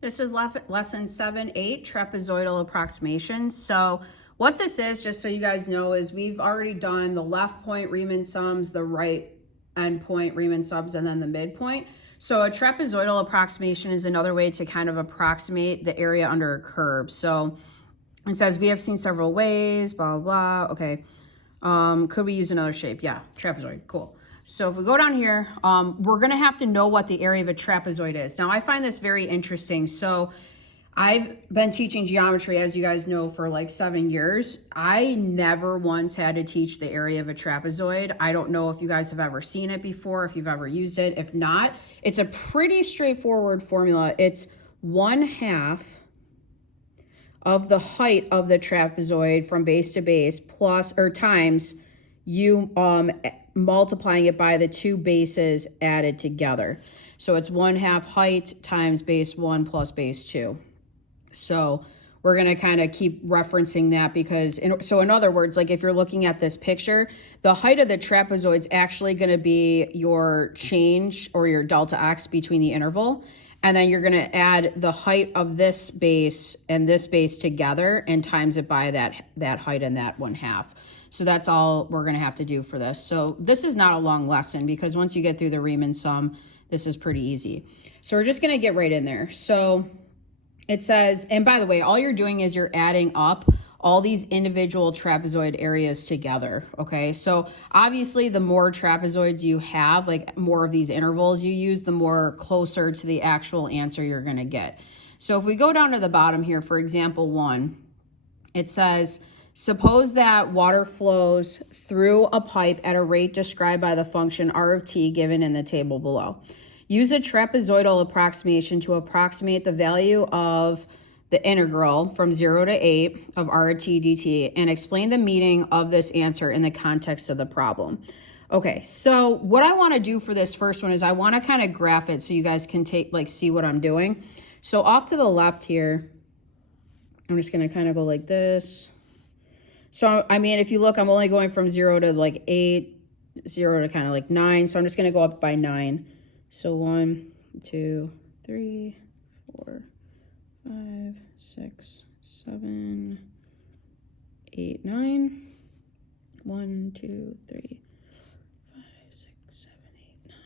This is lesson 7-8, trapezoidal approximations. So what this is, just so you guys know, is we've already done the left point Riemann sums, the right end point Riemann sums, and then the midpoint. So a trapezoidal approximation is another way to kind of approximate the area under a curve. So it says we have seen several ways, blah, blah, blah. Okay. Could we use another shape? Yeah, trapezoid, cool. So if we go down here, we're gonna have to know what the area of a trapezoid is. Now I find this very interesting. So I've been teaching geometry, as you guys know, for like 7 years. I never once had to teach the area of a trapezoid. I don't know if you guys have ever seen it before, if you've ever used it. If not, it's a pretty straightforward formula. It's 1/2 of the height of the trapezoid from base to base plus or times you multiplying it by the two bases added together. So it's 1/2 height times base 1 plus base 2. So we're going to kind of keep referencing that because, in other words, like if you're looking at this picture, the height of the trapezoid is actually going to be your change or your delta x between the interval. And then you're going to add the height of this base and this base together and times it by that height and that 1/2. So that's all we're going to have to do for this. So this is not a long lesson because once you get through the Riemann sum, this is pretty easy. So we're just going to get right in there. So it says, and by the way, all you're doing is you're adding up all these individual trapezoid areas together, okay? So obviously the more trapezoids you have, like more of these intervals you use, the more closer to the actual answer you're gonna get. So if we go down to the bottom here, for example 1, it says, suppose that water flows through a pipe at a rate described by the function r of t given in the table below. Use a trapezoidal approximation to approximate the value of the integral from 0 to 8 of r of t dt and explain the meaning of this answer in the context of the problem. Okay, so what I want to do for this first one is I want to kind of graph it so you guys can see what I'm doing. So off to the left here, I'm just going to kind of go like this. So, I mean, if you look, I'm only going from 0 to like 8, 0 to kind of like 9. So I'm just going to go up by 9. So 1, 2, 3, 4, 5, 6, 7, 8, 9. 1, 2, 3, 5, 6, 7, 8, 9.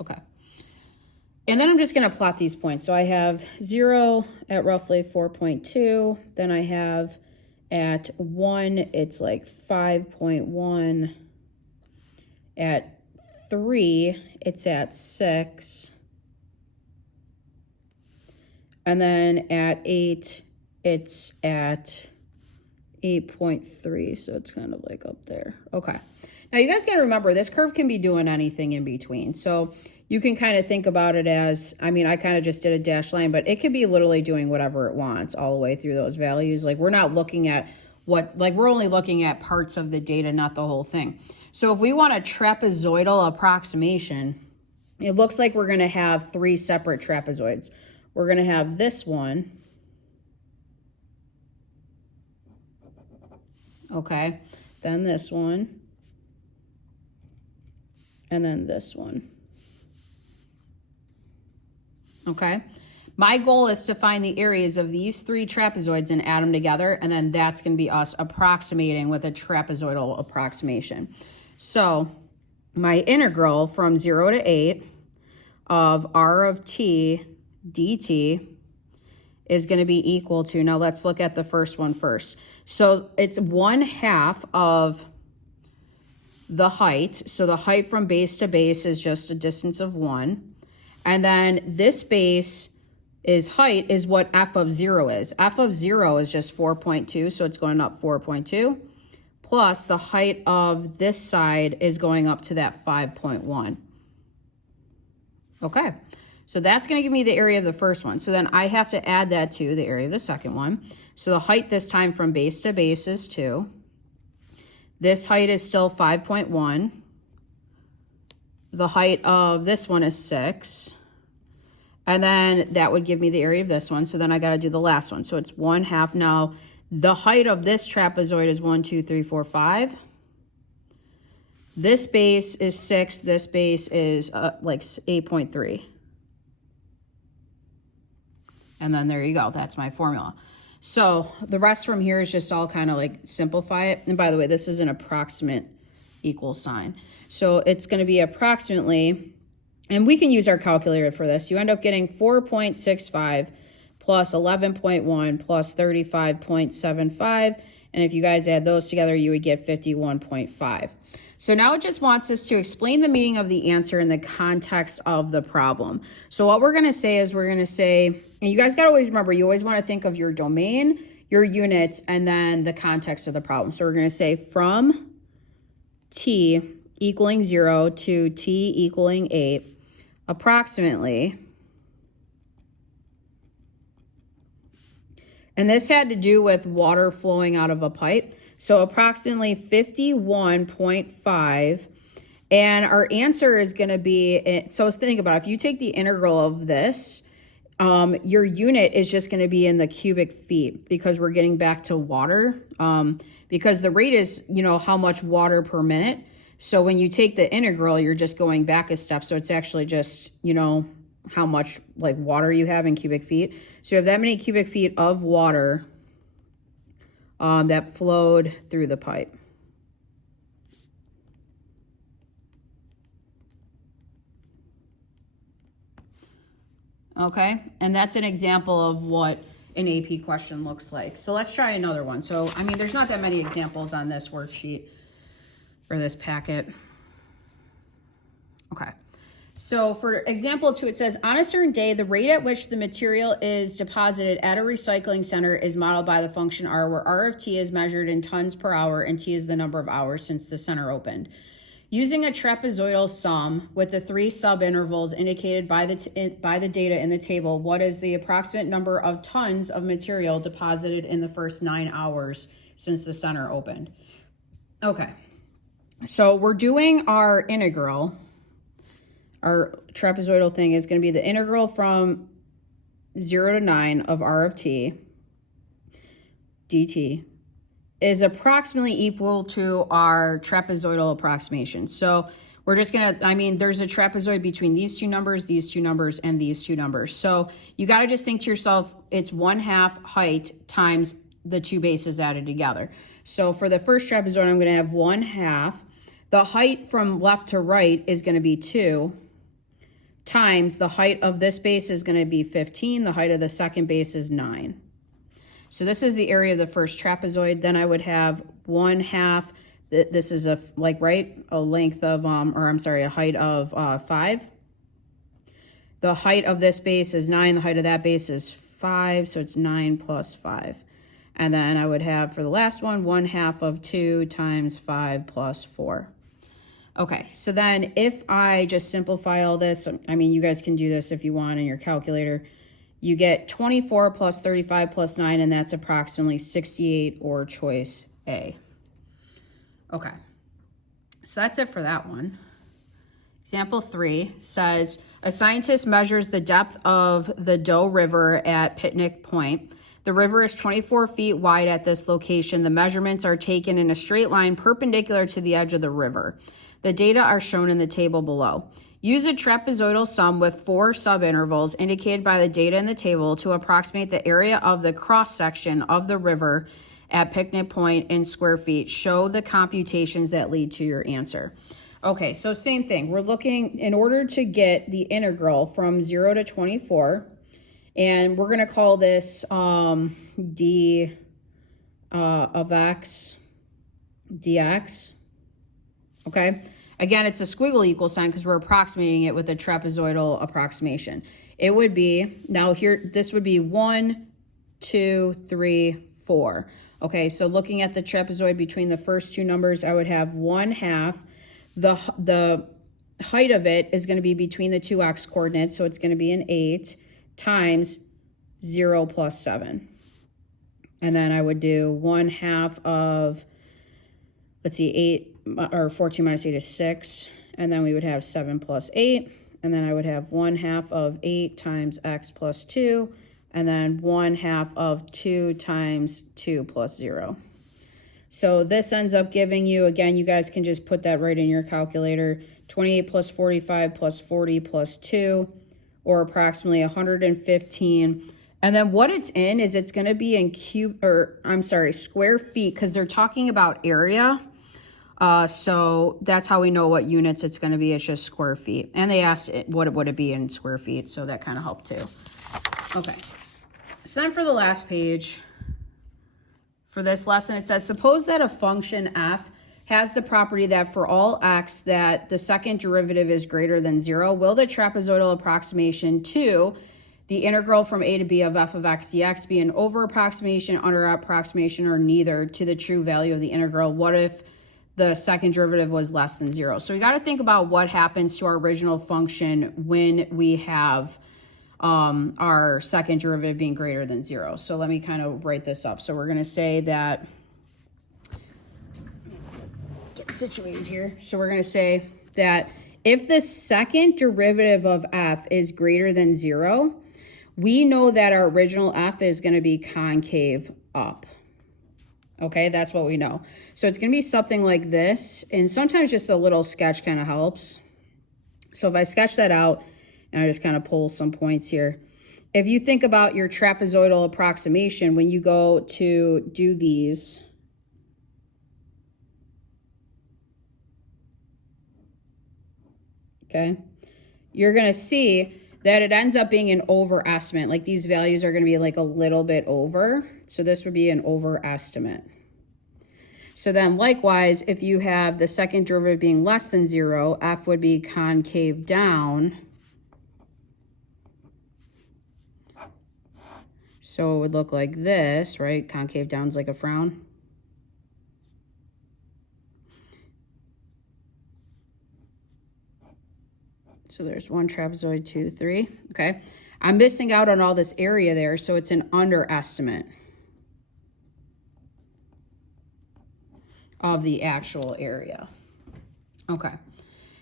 Okay. And then I'm just going to plot these points. So I have 0 at roughly 4.2. Then I have at 1, it's like 5.1. At 3, it's at 6. And then at 8, it's at 8.3. So it's kind of like up there. Okay. Now you guys got to remember this curve can be doing anything in between. So you can kind of think about it as, I mean, I kind of just did a dashed line, but it could be literally doing whatever it wants all the way through those values. Like we're not looking at we're only looking at parts of the data, not the whole thing. So if we want a trapezoidal approximation, it looks like we're going to have 3 separate trapezoids. We're going to have this one. Okay. Then this one. And then this one. Okay. My goal is to find the areas of these 3 trapezoids and add them together, and then that's going to be us approximating with a trapezoidal approximation. So my integral from 0 to 8 of r of t dt is going to be equal to, now let's look at the first one first. So it's 1/2 of the height. So the height from base to base is just a distance of 1. And then this base is height is what f of 0 is. F of 0 is just 4.2, so it's going up 4.2. Plus the height of this side is going up to that 5.1. Okay, so that's going to give me the area of the first one. So then I have to add that to the area of the second one. So the height this time from base to base is 2. This height is still 5.1. The height of this one is 6. And then that would give me the area of this one. So then I got to do the last one. So it's 1/2. Now, the height of this trapezoid is 1, 2, 3, 4, 5. This base is 6. This base is like 8.3. And then there you go. That's my formula. So the rest from here is just all kind of like simplify it. And by the way, this is an approximate equal sign. So it's going to be approximately, and we can use our calculator for this. You end up getting 4.65 plus 11.1 plus 35.75. And if you guys add those together, you would get 51.5. So now it just wants us to explain the meaning of the answer in the context of the problem. So what we're going to say is we're going to say, and you guys got to always remember, you always want to think of your domain, your units, and then the context of the problem. So we're going to say from t equaling 0 to t equaling 8, approximately. And this had to do with water flowing out of a pipe. So approximately 51.5. And our answer is going to be, so think about it. If you take the integral of this, your unit is just going to be in the cubic feet because we're getting back to water. Because the rate is, you know, how much water per minute. So when you take the integral, you're just going back a step. So it's actually just, you know, how much like water you have in cubic feet. So you have that many cubic feet of water that flowed through the pipe. Okay, and that's an example of what an AP question looks like. So let's try another one. So, I mean, there's not that many examples on this worksheet or this packet. Okay. So for example 2, it says, on a certain day, the rate at which the material is deposited at a recycling center is modeled by the function R, where R of T is measured in tons per hour and T is the number of hours since the center opened. Using a trapezoidal sum with the 3 subintervals indicated by the data in the table, what is the approximate number of tons of material deposited in the first 9 hours since the center opened? Okay, so we're doing our integral. Our trapezoidal thing is going to be the integral from 0 to 9 of R of T dt is approximately equal to our trapezoidal approximation. So we're just going to, I mean, there's a trapezoid between these two numbers, and these two numbers. So you got to just think to yourself, it's 1/2 height times the 2 bases added together. So for the first trapezoid, I'm going to have 1/2. The height from left to right is going to be 2. Times the height of this base is going to be 15. The height of the second base is 9. So this is the area of the first trapezoid. Then I would have 1/2. This is a length of, a height of 5. The height of this base is 9. The height of that base is 5. So it's 9 plus 5. And then I would have for the last one, 1/2 of 2 times 5 plus 4. Okay, so then if I just simplify all this, I mean, you guys can do this if you want in your calculator. You get 24 plus 35 plus 9, and that's approximately 68, or choice A. Okay, so that's it for that one. Example 3 says, a scientist measures the depth of the Doe River at Picnic Point. The river is 24 feet wide at this location. The measurements are taken in a straight line perpendicular to the edge of the river. The data are shown in the table below. Use a trapezoidal sum with 4 subintervals indicated by the data in the table to approximate the area of the cross-section of the river at Picnic Point in square feet. Show the computations that lead to your answer. Okay, so same thing. We're looking, in order to get the integral from 0 to 24, and we're going to call this d of x dx. Okay, again, it's a squiggle equal sign because we're approximating it with a trapezoidal approximation. It would be, now here, this would be 1, 2, 3, 4. Okay, so looking at the trapezoid between the first 2 numbers, I would have 1/2. The height of it is going to be between the 2 x coordinates, so it's going to be an 8 times 0 plus 7. And then I would do 1/2 of, let's see, 8, or 14 minus 8 is 6. And then we would have 7 plus 8. And then I would have 1/2 of 8 times x plus 2. And then 1/2 of 2 times 2 plus 0. So this ends up giving you, again, you guys can just put that right in your calculator, 28 plus 45 plus 40 plus 2, or approximately 115. And then what it's in is it's going to be in square feet, because they're talking about area. So that's how we know what units it's going to be. It's just square feet. And they asked what would it be in square feet, so that kind of helped too. Okay. So then for the last page, for this lesson, it says, suppose that a function f has the property that for all x that the second derivative is greater than 0, will the trapezoidal approximation to the integral from a to b of f of x dx be an over approximation, under approximation, or neither to the true value of the integral? What if the second derivative was less than 0? So we got to think about what happens to our original function when we have our second derivative being greater than 0. So let me kind of write this up. So we're going to say that, get situated here. So we're going to say that if the second derivative of f is greater than 0, we know that our original f is going to be concave up. Okay, that's what we know. So it's going to be something like this, and sometimes just a little sketch kind of helps. So if I sketch that out, and I just kind of pull some points here. If you think about your trapezoidal approximation, when you go to do these, okay, you're going to see that it ends up being an overestimate. Like these values are going to be like a little bit over. So this would be an overestimate. So then likewise, if you have the second derivative being less than 0, f would be concave down. So it would look like this, right? Concave down is like a frown. So there's 1 trapezoid, 2, 3. Okay. I'm missing out on all this area there, so it's an underestimate of the actual area. Okay.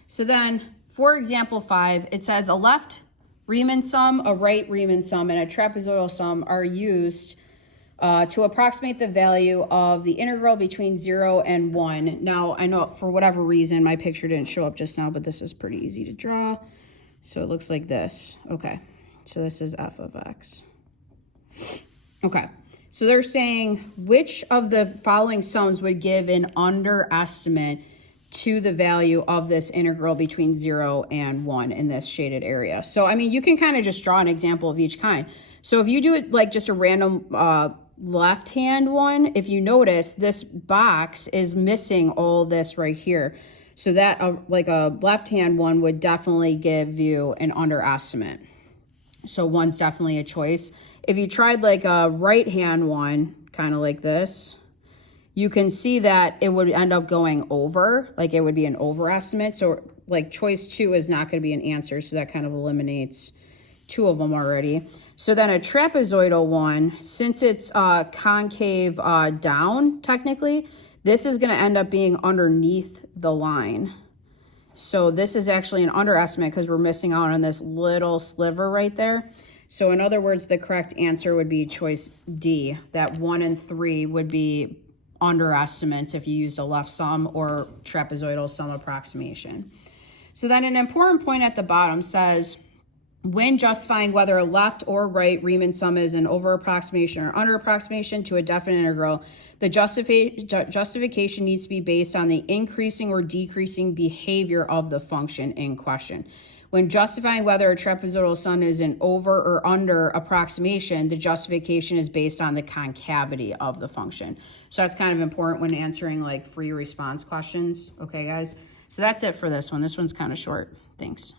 So then, for example 5, it says a left Riemann sum, a right Riemann sum, and a trapezoidal sum are used to approximate the value of the integral between 0 and 1. Now, I know for whatever reason my picture didn't show up just now, but this is pretty easy to draw. So it looks like this. Okay, so this is f of x. Okay, so they're saying which of the following sums would give an underestimate to the value of this integral between 0 and 1 in this shaded area. So, I mean, you can kind of just draw an example of each kind. So if you do it like just a random left-hand one, if you notice, this box is missing all this right here. So that like a left-hand one would definitely give you an underestimate. So 1's definitely a choice. If you tried like a right-hand one, kind of like this, you can see that it would end up going over, like it would be an overestimate. So like choice 2 is not going to be an answer. So that kind of eliminates 2 of them already. So then a trapezoidal one, since it's concave down, technically, this is going to end up being underneath the line. So this is actually an underestimate because we're missing out on this little sliver right there. So in other words, the correct answer would be choice D, that 1 and 3 would be underestimates if you used a left sum or trapezoidal sum approximation. So then an important point at the bottom says, when justifying whether a left or right Riemann sum is an over approximation or under approximation to a definite integral, the justification needs to be based on the increasing or decreasing behavior of the function in question. When justifying whether a trapezoidal sum is an over or under approximation, the justification is based on the concavity of the function. So that's kind of important when answering like free response questions. Okay, guys? So that's it for this one. This one's kind of short. Thanks.